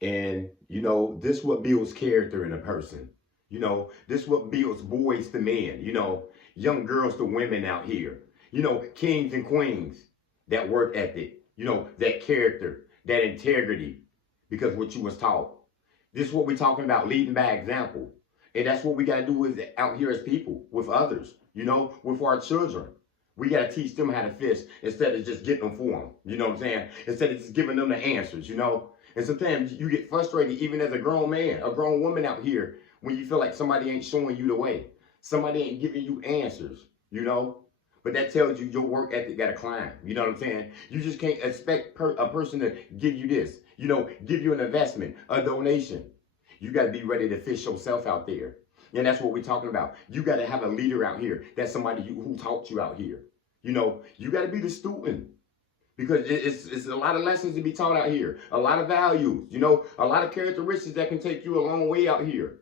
And, this what builds character in a person. This what builds boys to men, young girls to women out here, kings and queens, that work ethic, that character, that integrity, because what you was taught. This is what we're talking about, leading by example. And that's what we got to do with out here as people, with others, with our children. We got to teach them how to fish instead of just getting them for them. You know what I'm saying? Instead of just giving them the answers. And sometimes you get frustrated, even as a grown man, a grown woman out here, when you feel like somebody ain't showing you the way. Somebody ain't giving you answers. But that tells you your work ethic got to climb. You know what I'm saying? You just can't expect a person to give you this, give you an investment, a donation. You got to be ready to fish yourself out there. And that's what we're talking about. You got to have a leader out here. That's somebody who taught you out here. You got to be the student. Because it's a lot of lessons to be taught out here. A lot of values, a lot of characteristics that can take you a long way out here.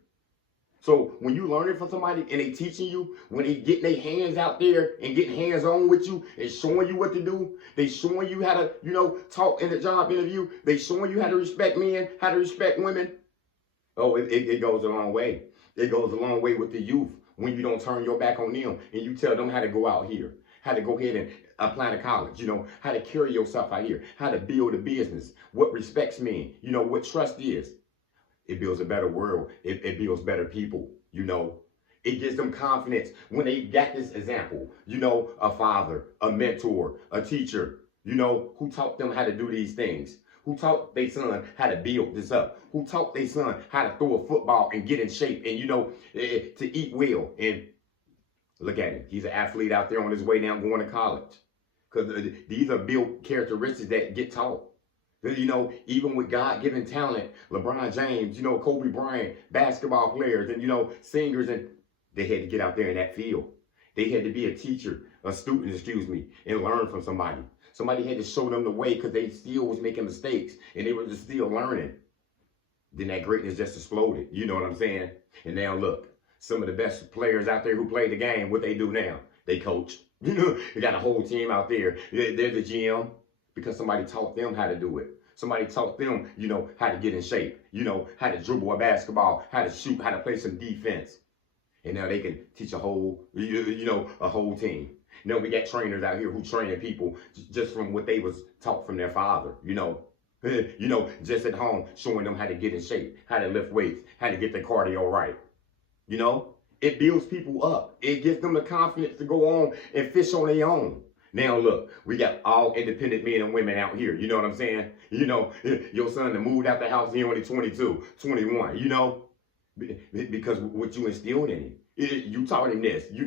So when you learning from somebody and they teaching you, when they getting their hands out there and getting hands on with you and showing you what to do, they showing you how to, talk in a job interview. They showing you how to respect men, how to respect women. Oh, it goes a long way. It goes a long way with the youth when you don't turn your back on them and you tell them how to go out here, how to go ahead and apply to college, how to carry yourself out here, how to build a business, what respects mean, what trust is. It builds a better world. It builds better people. It gives them confidence when they got this example, a father, a mentor, a teacher, who taught them how to do these things, who taught their son how to build this up, who taught their son how to throw a football and get in shape and, to eat well. And look at him. He's an athlete out there on his way now going to college. Because these are built characteristics that get taught. Even with God-given talent, LeBron James, Kobe Bryant, basketball players, and, singers, and they had to get out there in that field. They had to be a teacher, a student, and learn from somebody. Somebody had to show them the way because they still was making mistakes and they were just still learning. Then that greatness just exploded. You know what I'm saying? And now look, some of the best players out there who play the game, what they do now, they coach. They got a whole team out there. They're the GM because somebody taught them how to do it. Somebody taught them, how to get in shape, how to dribble a basketball, how to shoot, how to play some defense. And now they can teach a whole team. We got trainers out here who train people just from what they was taught from their father, just at home, showing them how to get in shape, how to lift weights, how to get their cardio right. It builds people up. It gives them the confidence to go on and fish on their own. Now look, we got all independent men and women out here. You know what I'm saying? Your son that moved out the house, he only 22, 21, because what you instilled in him. You taught him this, you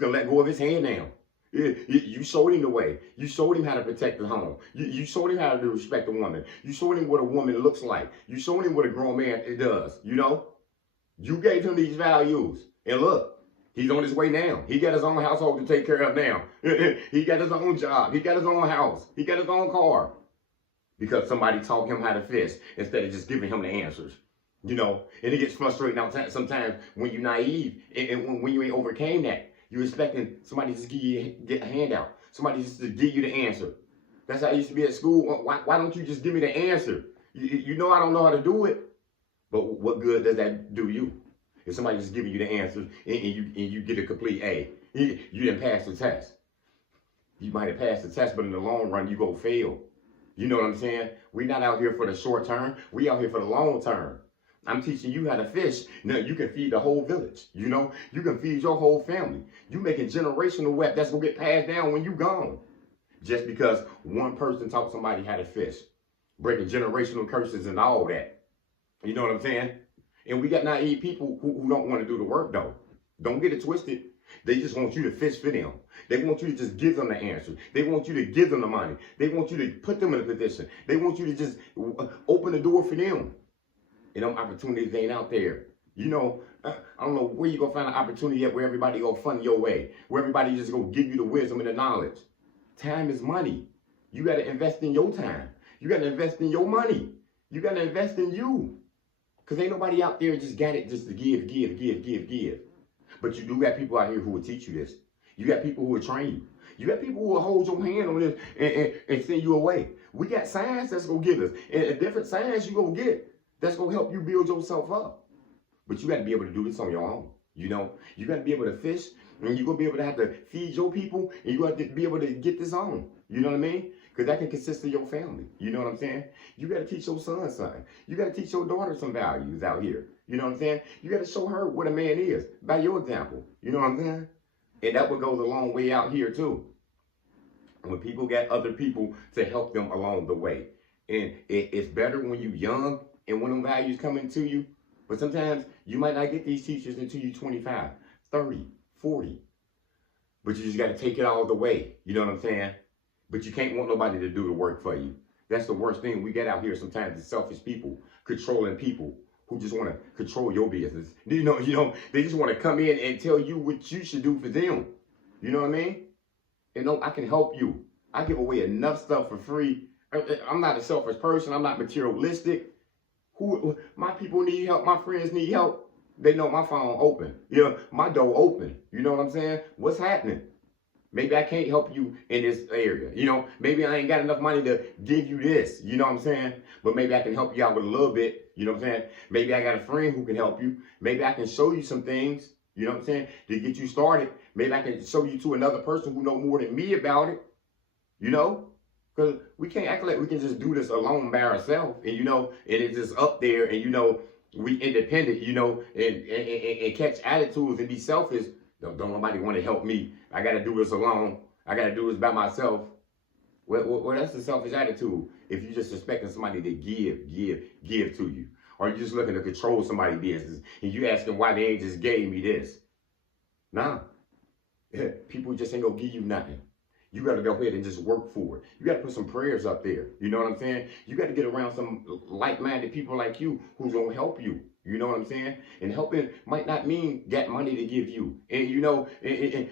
can let go of his hand now. You showed him the way. You showed him how to protect the home. You showed him how to respect a woman. You showed him what a woman looks like. You showed him what a grown man does, You gave him these values. And look, he's on his way now. He got his own household to take care of now. He got his own job. He got his own house. He got his own car. Because somebody taught him how to fish instead of just giving him the answers. And it gets frustrating sometimes when you're naive and when you ain't overcame that. You're expecting somebody to just get a handout. Somebody just to give you the answer. That's how I used to be at school. Why don't you just give me the answer? I don't know how to do it. But what good does that do you? If somebody just giving you the answers and you get a complete A, you didn't pass the test. You might have passed the test, but in the long run, you go fail. You know what I'm saying? We're not out here for the short term. We out here for the long term. I'm teaching you how to fish. Now you can feed the whole village. You can feed your whole family. You making generational wealth that's gonna get passed down when you gone. Just because one person taught somebody how to fish, breaking generational curses and all that. You know what I'm saying? And we got naive people who don't want to do the work though. Don't get it twisted. They just want you to fish for them. They want you to just give them the answer. They want you to give them the money. They want you to put them in a position. They want you to just open the door for them. And them opportunities ain't out there. I don't know where you gonna find an opportunity at where everybody go fund your way, where everybody just gonna give you the wisdom and the knowledge. Time is money. You gotta invest in your time. You gotta invest in your money. You gotta invest in you. Because ain't nobody out there just got it just to give. But you do got people out here who will teach you this. You got people who will train you. You got people who will hold your hand on this and send you away. We got signs that's going to give us. And different signs you going to get that's going to help you build yourself up. But you got to be able to do this on your own. You know, you got to be able to fish, and you're going to be able to have to feed your people, and you got to be able to get this on. You know what I mean? Because that can consist of your family. You know what I'm saying? You got to teach your son something. You got to teach your daughter some values out here. You know what I'm saying? You got to show her what a man is by your example. You know what I'm saying? And that would go a long way out here too. When people got other people to help them along the way. And it's better when you're young and when them values come into you. But sometimes you might not get these teachers until you're 25, 30, 40. But you just got to take it all the way. You know what I'm saying? But you can't want nobody to do the work for you. That's the worst thing we get out here sometimes is selfish people, controlling people who just want to control your business. You know, they just want to come in and tell you what you should do for them. You know what I mean? And no, I can help you. I give away enough stuff for free. I'm not a selfish person. I'm not materialistic. My people need help. My friends need help. They know my phone open. You know, my door open. You know what I'm saying? What's happening? Maybe I can't help you in this area. You know, maybe I ain't got enough money to give you this. You know what I'm saying? But maybe I can help you out with a little bit. You know what I'm saying? Maybe I got a friend who can help you. Maybe I can show you some things. You know what I'm saying? To get you started. Maybe I can show you to another person who know more than me about it. You know? Because we can't act like we can just do this alone by ourselves. And, you know, and it's just up there and, you know, we independent, you know, and catch attitudes and be selfish. Don't nobody want to help me. I got to do this alone. I got to do this by myself. Well, that's a selfish attitude. If you're just expecting somebody to give to you. Or you're just looking to control somebody's business. And you asking why they ain't just gave me this. Nah. People just ain't going to give you nothing. You got to go ahead and just work for it. You got to put some prayers up there. You know what I'm saying? You got to get around some like-minded people like you who's going to help you. You know what I'm saying? And helping might not mean got money to give you. And, you know, and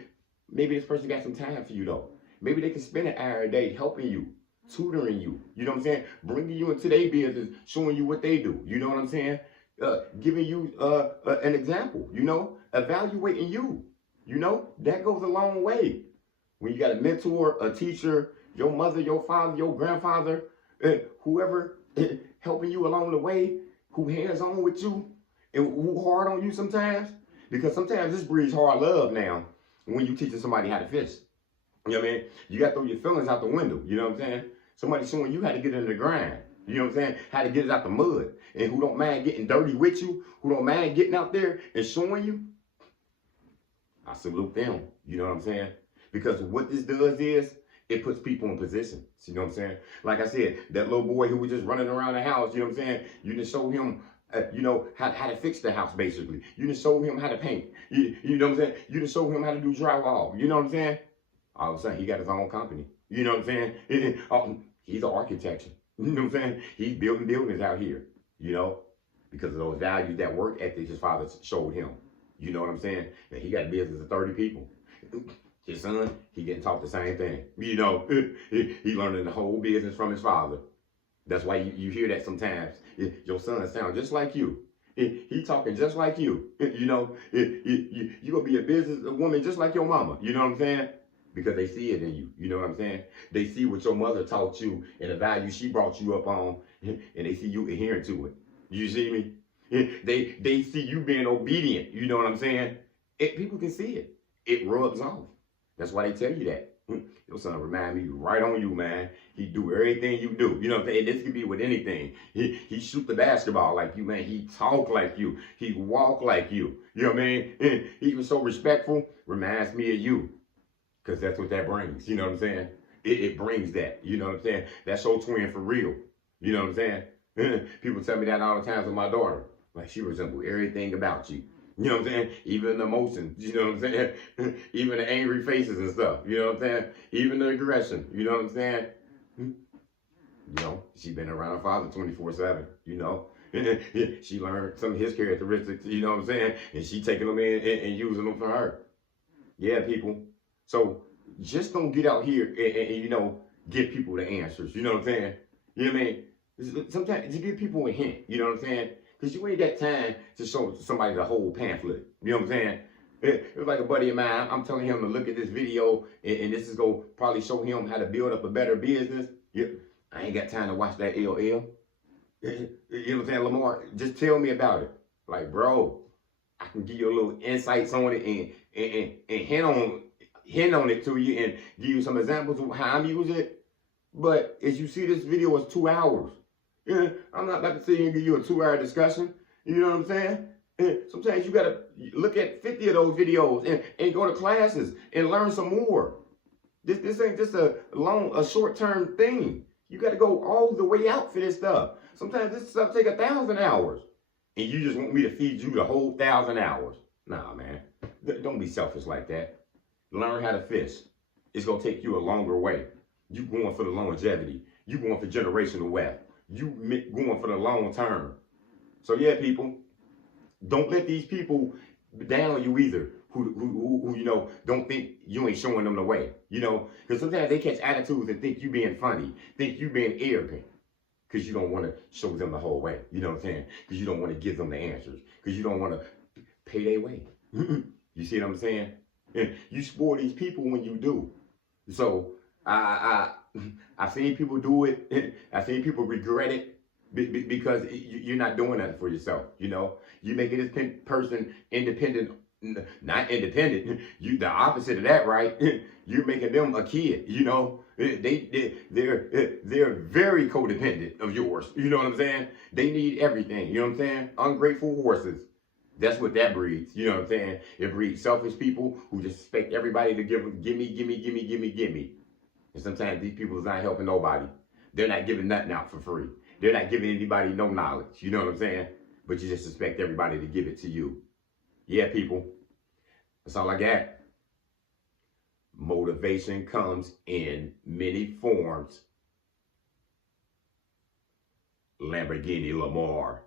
maybe this person got some time for you, though. Maybe they can spend an hour a day helping you, tutoring you. You know what I'm saying? Bringing you into their business, showing you what they do. You know what I'm saying? Giving you an example, you know? Evaluating you. You know? That goes a long way. When you got a mentor, a teacher, your mother, your father, your grandfather, whoever helping you along the way, who hands-on with you, and who hard on you sometimes. Because sometimes this breeds hard love now when you teaching somebody how to fish. You know what I mean? You got to throw your feelings out the window. You know what I'm saying? Somebody showing you how to get in the grind. You know what I'm saying? How to get it out the mud. And who don't mind getting dirty with you, who don't mind getting out there and showing you, I salute them. You know what I'm saying? Because what this does is, it puts people in position. You know what I'm saying? Like I said, that little boy who was just running around the house, you know what I'm saying? You just show him, you know, how to fix the house, basically. You just show him how to paint. You know what I'm saying? You just show him how to do drywall. You know what I'm saying? All of a sudden, he got his own company. You know what I'm saying? He's an architect. You know what I'm saying? He's building buildings out here, you know, because of those values, that work ethic his father showed him. You know what I'm saying? And he got a business of 30 people. His son, he getting taught the same thing. You know, he learning the whole business from his father. That's why you hear that sometimes. Your son sounds just like you. He talking just like you. You know, you gonna be a business woman just like your mama. You know what I'm saying? Because they see it in you. You know what I'm saying? They see what your mother taught you and the value she brought you up on, and they see you adhering to it. You see me? They see you being obedient. You know what I'm saying? People can see it. It rubs off. That's why they tell you that. Your son remind me right on you, man. He do everything you do. You know what I'm saying? This could be with anything. He shoot the basketball like you, man. He talk like you. He walk like you. You know what I mean? He was so respectful. Reminds me of you. Because that's what that brings. You know what I'm saying? It brings that. You know what I'm saying? That's your twin for real. You know what I'm saying? People tell me that all the time with my daughter. Like, she resembles everything about you. You know what I'm saying? Even the emotions, you know what I'm saying? Even the angry faces and stuff, you know what I'm saying? Even the aggression, you know what I'm saying? You know, she been around her father 24/7, you know? She learned some of his characteristics, you know what I'm saying? And she taking them in and using them for her. Yeah, people. So just don't get out here and you know, give people the answers, you know what I'm saying? You know what I mean? Sometimes you give people a hint, you know what I'm saying? Because you ain't got time to show somebody the whole pamphlet. You know what I'm saying? It was like a buddy of mine. I'm telling him to look at this video, and this is going to probably show him how to build up a better business. Yeah. I ain't got time to watch that LL. You know what I'm saying, Lamar? Just tell me about it. Like, bro, I can give you a little insights on it and hint on it to you and give you some examples of how I'm using it. But as you see, this video is 2 hours. Yeah, I'm not about to sit here and give you a 2-hour discussion. You know what I'm saying? And sometimes you gotta look at 50 of those videos and go to classes and learn some more. This ain't just a short-term thing. You gotta go all the way out for this stuff. Sometimes this stuff take 1,000 hours. And you just want me to feed you the whole 1,000 hours. Nah, man. Don't be selfish like that. Learn how to fish. It's gonna take you a longer way. You going for the longevity. You going for generational wealth. You going for the long term. So yeah, people, don't let these people down you either. Who you know don't think you ain't showing them the way. You know, because sometimes they catch attitudes and think you being funny, think you being arrogant, because you don't want to show them the whole way. You know what I'm saying? Because you don't want to give them the answers. Because you don't want to pay their way. You see what I'm saying? And you spoil these people when you do. So I've seen people do it. I've seen people regret it because you're not doing that for yourself. You know, you making this person independent, not independent. You the opposite of that, right? You're making them a kid. You know, they're very codependent of yours. You know what I'm saying? They need everything. You know what I'm saying? Ungrateful horses. That's what that breeds. You know what I'm saying? It breeds selfish people who just expect everybody to give me. And sometimes these people is not helping nobody. They're not giving nothing out for free. They're not giving anybody no knowledge. You know what I'm saying? But you just expect everybody to give it to you. Yeah, people. That's all I got. Motivation comes in many forms. Lamborghini Lamar.